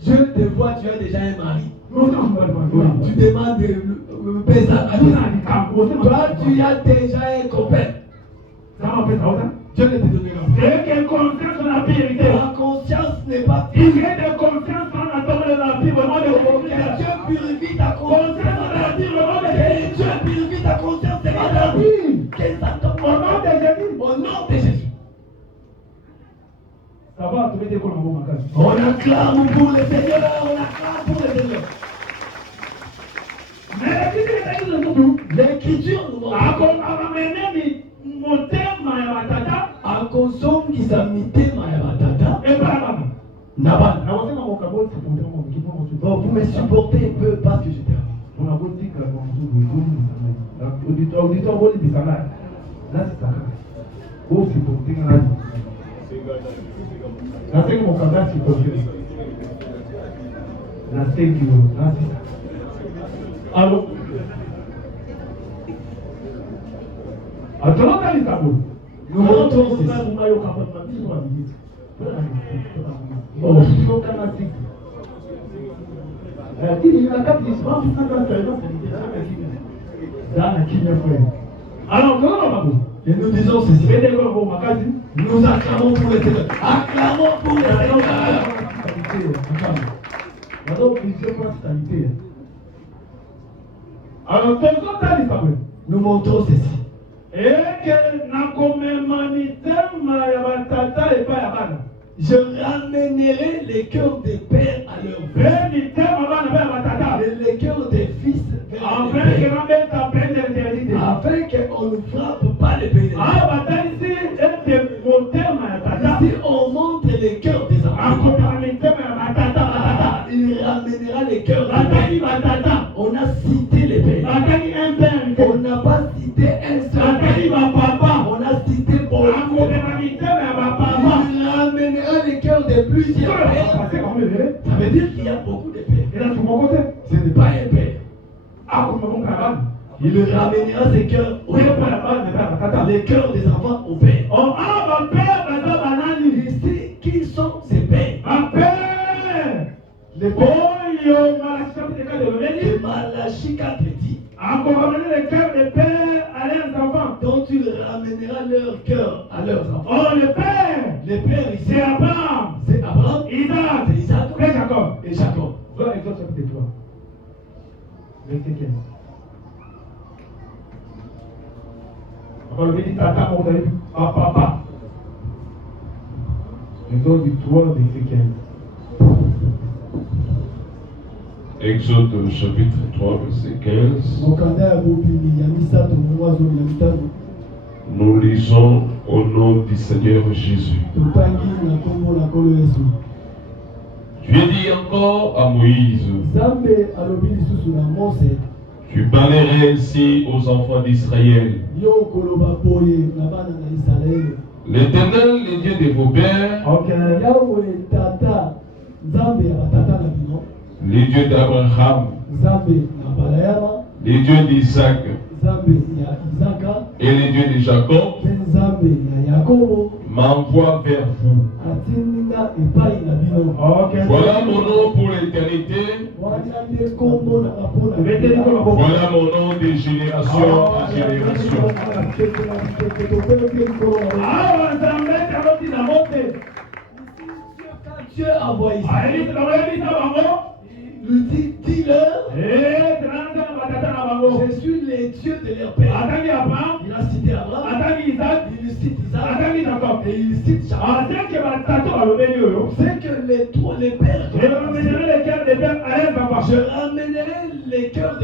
Dieu te voit, tu as déjà un mari. Tu demandes toi tu as déjà un copain. Dieu ne te donnera pas. Ta conscience n'est pas pure. Dieu purifie ta conscience. Dieu purifie ta conscience. Au nom de Jésus. On acclame pour le Seigneur. L'écriture nous montre. Akonsom kisamite mayabatata. Nabal. Vous me supportez un peu parce que je termine. Alors, nous montons ceci. Alors, et nous disons ceci. Nous acclamons pour les Seigneur. Acclamons pour les Seigneur. Alors, nous montrons ceci. Je ramènerai les cœurs des pères à leur père et les cœurs des fils vers les pères, afin qu'on ne frappe pas les pénètres. Si on monte les cœurs des enfants, il ramènera les cœurs des pères. On a cité les pères. On n'a pas cité un seul père. On a cité beaucoup. Il ramènera les cœurs de plusieurs pères. Ça veut dire qu'il y a beaucoup de pères. Ce n'est pas un père. Il ramènera ses cœurs aux enfants. Les cœurs des enfants au père. Ici, qui sont ces pères? Les pères. De Malachie 4 dit. Donc tu ramèneras leur cœur à leurs enfants. Oh, le père, les pères ici. c'est Abraham, c'est Abraham, Isaac, c'était Isaac Frère Jacob. et Jacob. Voilà Exode chapitre 3. Verset 15. On va dire tata, on va dire papa. Exode 3, verset 15. Exode chapitre 3, verset 15. Nous lisons au nom du Seigneur Jésus. Dieu dit encore à Moïse, tu parlerais ainsi aux enfants d'Israël. L'Éternel, le Dieu de vos pères, le Dieu d'Abraham, le Dieu d'Isaac et le Dieu de Jacob, m'envoie vers vous. Voilà mon nom pour l'éternité. Voilà mon nom de génération en génération. Dieu a envoyé ça. Lui dit, dis-leur, je suis le Dieu de leur père. Il a cité Abraham, il cite Isaac, et il cite Jacob. C'est que les pères, je ramènerai les cœurs des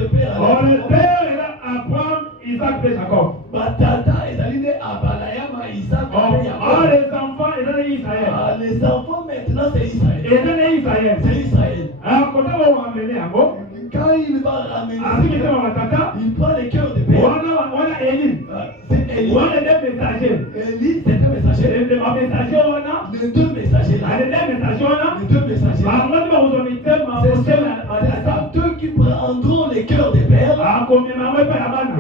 pères à Abraham, Isaac et Jacob. Batata est allé à Balayama, Isaac et Jacob. Les enfants, ils ont Israël. Les enfants maintenant c'est Israël. C'est Israël. Quand il va ramener, il prend les cœurs de père. C'est Élie. Élie, c'est un messager. Les deux messagers là. C'est eux qui prendront les cœurs des pères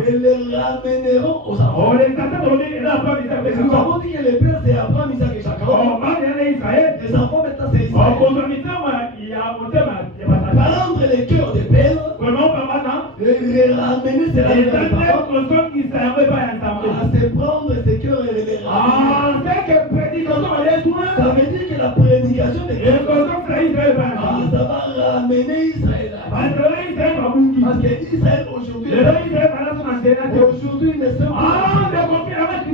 et les ramèneront aux enfants. Nous avons dit que les pères c'est Abraham, Isaac et Jacob. Les enfants maintenant c'est Israël. Prendre les cœurs des pères et les ramener, c'est la c'est prendre ces cœurs et les ramener. Ça veut dire que la prédication des cœurs, ça va ramener Israël. Parce que Israël aujourd'hui ne sait pas. Il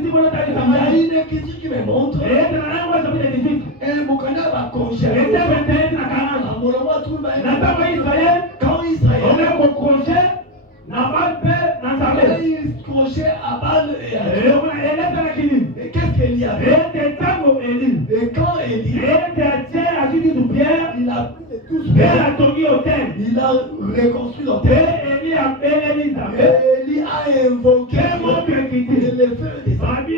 y a une critique qui me montre. Et Moukana va congéler. Quand Israël il crochet à balle et qu'est-ce qu'il y avait? Et quand Élie il a pris les 12 pierres, il a reconstruit l'autel et Élie a invoqué le feu des sables.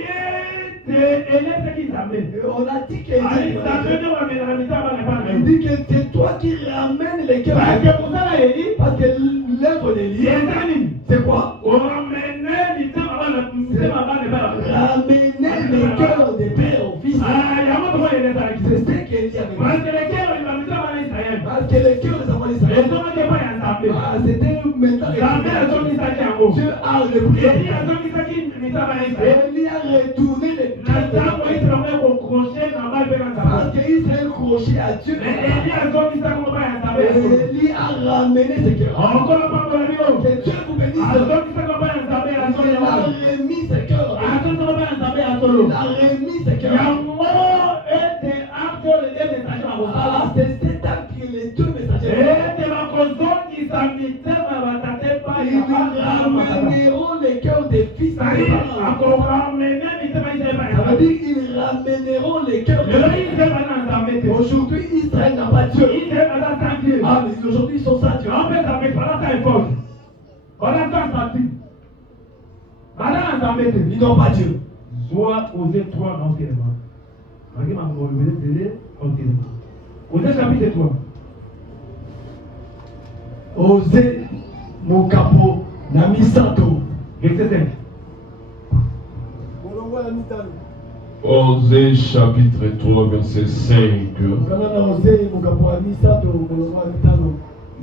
On a dit qu'il dit que c'est toi qui ramènes les cœurs. Parce que l'œuvre d'Élie, c'est quoi? Ramener les cœurs des pères au fils. C'est ce qu'Élie avait dit. Parce que les cœurs des enfants d'Israël, c'était maintenant Dieu a repris. Élie a retourné les parce qu'Israël crochait à Dieu. Élie a ramené ses cœurs. Que Dieu vous bénisse. Il a remis ses cœurs. Il a remis ses cœurs. C'est cet acte que les deux messagers ils ramèneront les cœurs des fils. Ça veut dire qu'ils ramèneront les cœurs des fils. Aujourd'hui, Israël n'a pas Dieu. Ah, mais aujourd'hui, ils sont sans Dieu. Ils n'ont pas Dieu. Soit Osée 3 dans tes mains. Osée chapitre 3. Osée, mon capot, Nami Santo. Verset 5. Osée chapitre 3, verset 5.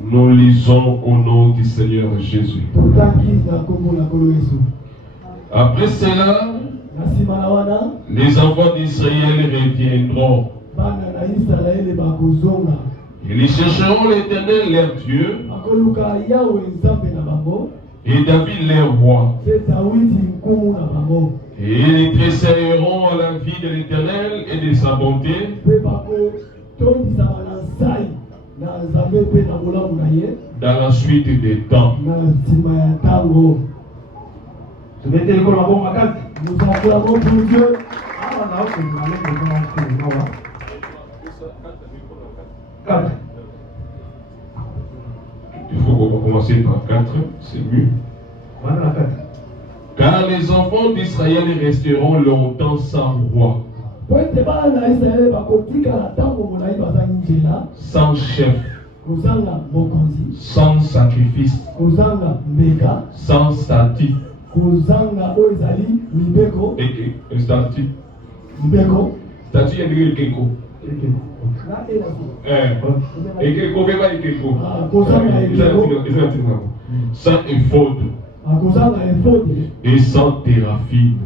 Nous lisons au nom du Seigneur Jésus. Après cela, les enfants d'Israël reviendront Ils chercheront l'Éternel, leur Dieu, et David, leur roi. Et ils tressailleront à la vie de l'Éternel et de sa bonté. Dans la suite des temps. Je vais te dire nous acclamons pour Dieu. Il faut commencer par 4, c'est mieux. Car les enfants d'Israël resteront longtemps sans roi, sans chef, sans sacrifice, sans statut. Et statut. Statut est le Keko. Et Keko, mais pas Keko. Sans éphode. Et sans téraphine.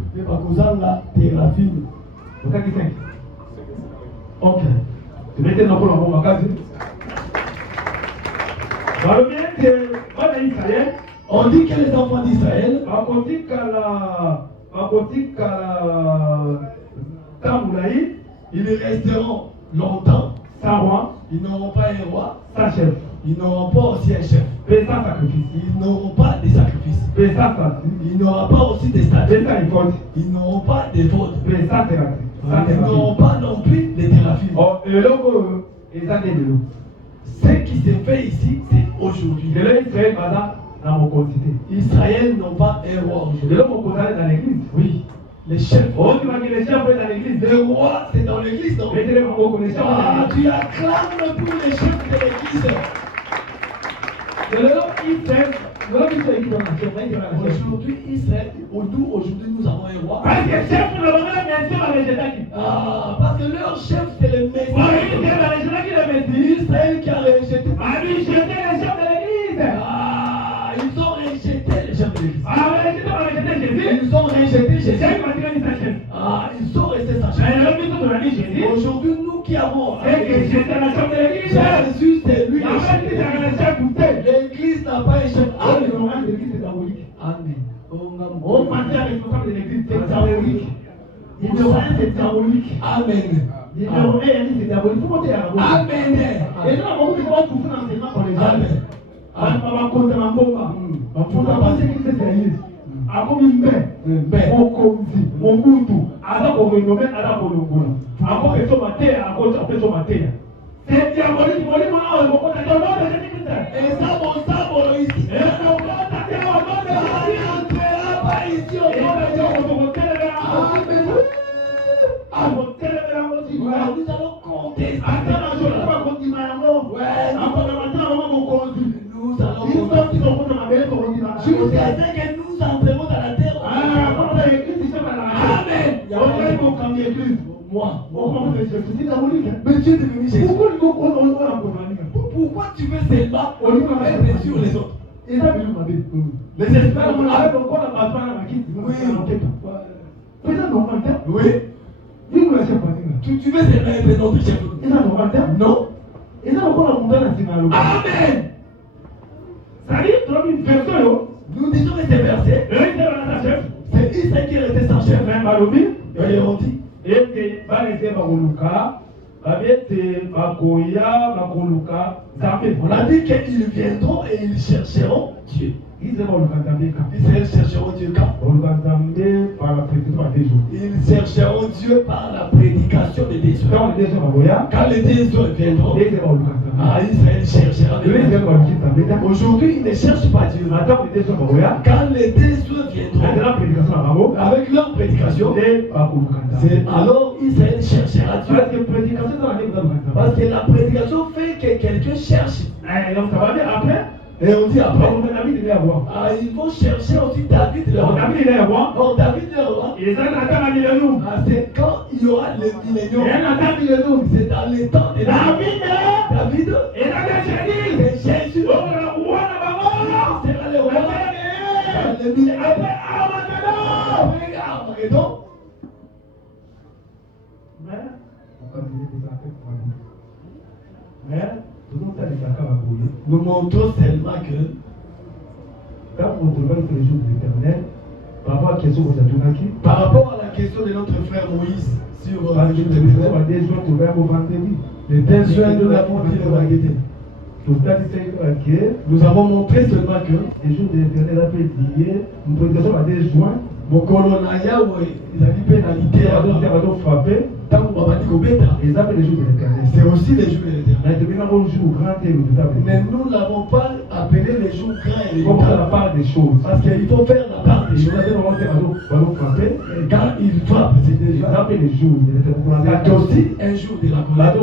Ok. Tu mettez dans le bon magasin. On dit que les enfants d'Israël, ils resteront longtemps sans roi, ils n'auront pas un roi, sans chef, ils n'auront pas aussi un chef, sans sacrifice, ils n'auront pas de sacrifices, ils n'auront pas aussi des statuts, ils n'auront pas de fautes, ils n'auront pas non plus de théraphies. Ce qui se fait ici, c'est aujourd'hui. Israël n'ont pas un roi aujourd'hui. Oui. Les chefs. Le roi, c'est dans l'église, non? Ah, tu acclames pour les chefs de l'église. Aujourd'hui, Israël, nous avons un roi. Ah, parce que leur chef, c'est le Messie. Israël qui a rejeté. Ah, ils ont rejeté les chefs de l'église. Ils ont rejeté Jésus. Ah, ils sont restés sans chef. Aujourd'hui, nous qui avons Jésus, c'est lui le chef. L'église n'a pas un chef. Amen. Amen. On parle responsable de l'église, c'est diabolique. Numéro 1, c'est diabolique. Amen. Numéro 1, c'est diabolique. Faut monter à la gauche. Amen. Et là, beaucoup de gens souffrent d'enseignement pour les gens. Amen. On compte un bomba. On a pensé que c'était l'église. Ako mbe mokonzi mobutu aza komenome aza kolongola ako peso mateya ako peso mateya c'est diabolique molimo na oyo kokota to no de Christ et ça bon ici et on va taper au nom de Jésus entrera pas ici au nom de Dieu on va telemera nous allons compter. Attends, je ne vais pas continuer à mort. Nous allons jusqu'à ce que nous entrons dans la terre. Amen. Moi. Mais Dieu est devenu Jésus. Pourquoi tu veux seulement être sur les autres? Les experts vont la oui. Tu veux seulement être notre chef? Non. Amen. Nous disons que ces versets, c'est Israël qui est resté sans chef. Et on dit, on a dit qu'ils viendront et ils chercheront Dieu. Ils chercheront Dieu quand? Ils chercheront Dieu par la prédication des déçus. Quand les déçus viendront, Israël cherchera Dieu. Aujourd'hui, ils ne cherchent pas Dieu. Quand les déçus viendront, avec leur prédication, alors Israël cherchera Dieu. Parce que la prédication fait que quelqu'un cherche. Et on dit après, ils vont chercher aussi David leur roi. Donc David leur roi, c'est quand il y aura le millénium. C'est dans les temps de David. Et Jésus sera le roi. Le millénium. Et donc, Nous montrons seulement que quand on travaille sur les jours de l'Éternel, par rapport à la question de notre frère Moïse sur le jour de l'Éternel, le 15 juin, nous l'avons dit le vendredi. Nous avons montré seulement que les jours de l'Éternel a été liés, nous prédication à des joints, mon colonaya, ils avaient pénalité à frapper. Tant qu'on va dire ils appellent les jours de l'Éternel. C'est aussi les jours de l'Éternel. Mais nous ne l'avons pas appelé les jours grands et redoutables. La part des choses. Parce qu'il faut faire la part des choses. Quand il frappe, c'est déjà. Ils appellent les jours de l'Éternel. C'est aussi un jour de la colère.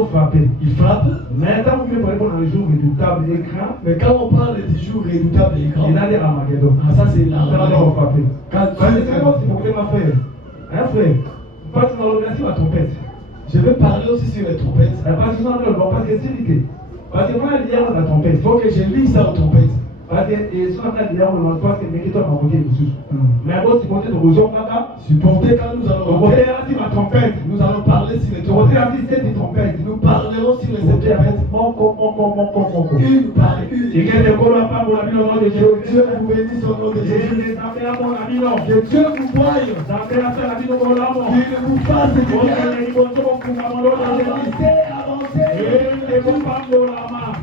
Il frappe. Mais quand vous voulez parler pour les jours redoutables et grands, mais quand on parle des jours redoutables et grands, il a des Armageddon. Ah, ça c'est la. Quand tu es ma frère, un frère, passe dans le merci à trompette. Je vais parler aussi sur les trompettes. Parce que moi, il y a la trompette. Il faut que je lise ça aux trompettes. Parce que les gens qui ont dit que les gens ont voté dessus. Mais bon, si vous êtes au supporter quand nous allons voter la trompette. Nous allons parler sur les trompettes. Nous parlerons sur les trompettes. Une par une. Et que Dieu vous bénisse au nom de Jésus. Que Dieu vous voie. Qu'il vous fasse du bien.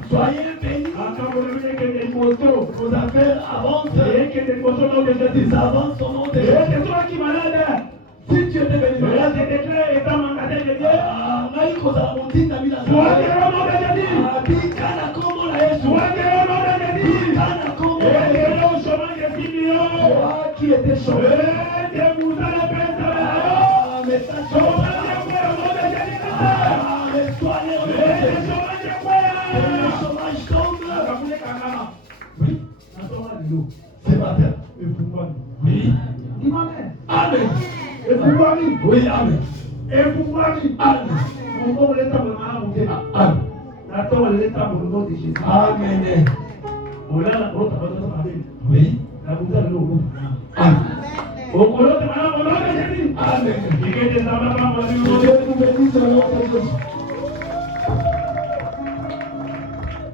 Soyez bénis. Vos affaires avancent. Ils avancent au nom de Jésus. Si tu étais béni, qui était chômeur. C'est ma terre. Oui. Amen. Oui, amen. Amen. Amen. Oui. Amen. Amen.